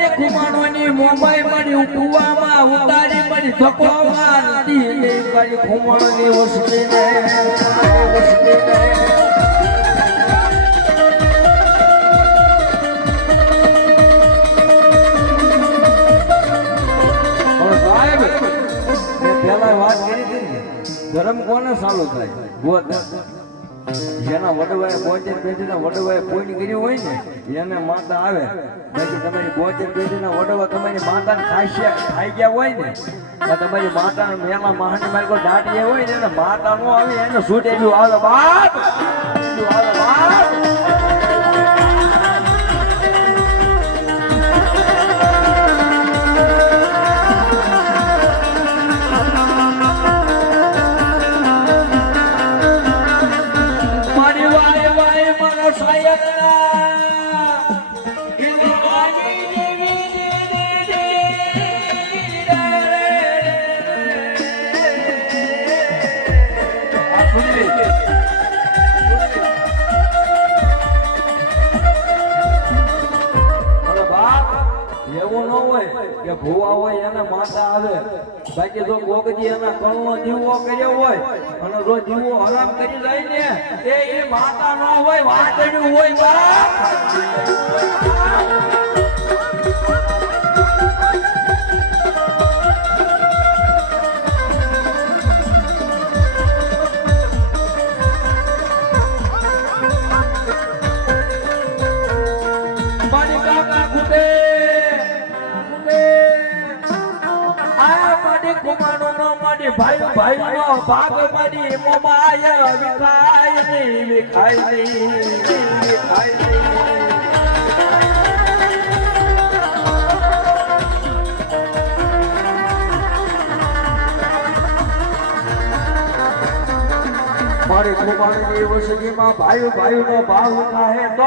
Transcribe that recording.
મારી ખુમાણોની મુંબઈ મળી કુવામાં ઉતારી મળી ધક્કો મારતી કરી હતી ને ધર્મ કોને ચાલુ થાય? જેના વડવાએ બોતેર પેઢીના વડવાએ પૂર્ણ કર્યું હોય ને, એને માતા આવે. બાકી તમારી બોતેર પેઢીના વડવા તમારી માતાને ખાઈ ખાઈ ગયા હોય ને તમારી માતાને મેલા મહાની મારી કોઈ દાટીએ હોય ને, એને માતા નો આવે, એને છૂટેલું આવે બાપ. આવે? साया ન હોય કે ભુવા હોય એને માતા આવે. બાકી જો ગોગજી એના કણનો દીવો કર્યો હોય અને જો દીવો હરામ કરી જાય ને એ માતા ન હોય વાદળ્યું હોય બાપ. કુમારો નો માડી ભાઈ ભાઈ નો ભાગ મારી મોમાય વિખાય નહીં વિખાય નહીં વિખાય નહીં. મારી કુમારી ની વસતીમાં ભાઈ ભાઈ નો ભાવ થાય તો